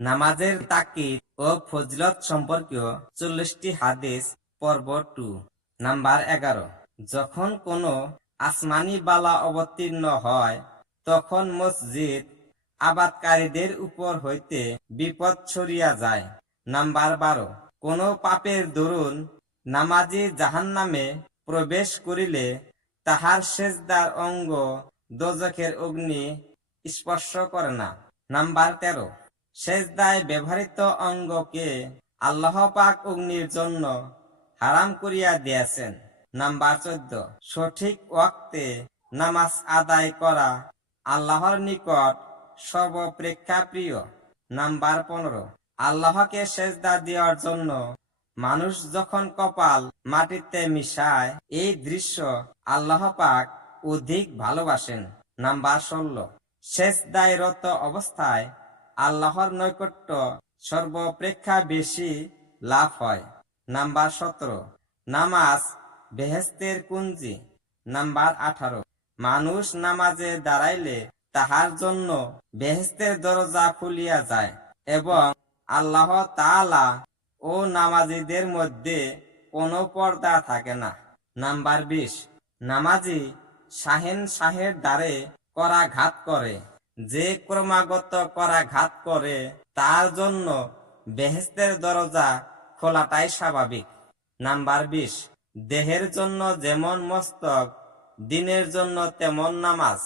নামাজের তাকিদ ও ফজলত সম্পর্কীয় চল্লিশটি হাদিস, পর্ব টু নাম্বার এগারো। যখন কোনো আসমানি বালা অবতীর্ণ হয়, তখন মসজিদ আবাদকারীদের উপর হইতে বিপদ ছড়িয়া যায়। নাম্বার বারো। কোন পাপের দরুন নামাজি জাহান নামে প্রবেশ করিলে তাহার সেজদার অঙ্গ দোজখের অগ্নি স্পর্শ করে না। নাম্বার তেরো। সেজদায় ব্যবহৃত অঙ্গকে আল্লাহ পাক অগ্নির জন্য হারাম করিয়া দিয়েছেন। নাম্বার চোদ্দ। সঠিক ওয়াক্তে নামাজ আদায় করা আল্লাহর নিকট সর্বপ্রেক্ষা প্রিয় নাম্বার পনেরো। আল্লাহকে সেজদা দেওয়ার জন্য মানুষ যখন কপাল মাটিতে মিশায়, এই দৃশ্য আল্লাহ পাক অধিক ভালোবাসেন। নাম্বার ষোলো। সেজদায় অবস্থায় আল্লাহর নৈকট্য সর্বপ্রেক্ষা বেশি লাভ হয়। নাম্বার সতেরো, নামাজ বেহেস্তের কুঞ্জি। নাম্বার আঠারো, মানুষ নামাজে দাঁড়াইলে তাহার জন্য বেহেস্তের দরজা খুলিয়া যায় এবং আল্লাহ তালা ও নামাজিদের মধ্যে কোনো পর্দা থাকে না। নাম্বার বিশ, নামাজি শাহেন শাহের দ্বারে করা ঘাত করে। যে ক্রমাগত করা ঘাত করে, তার জন্য বেহেস্তের দরজা খোলাটাই স্বাভাবিক। নাম্বার বিশ, দেহের জন্য যেমন মস্তক, দিনের জন্য তেমন নামাজ।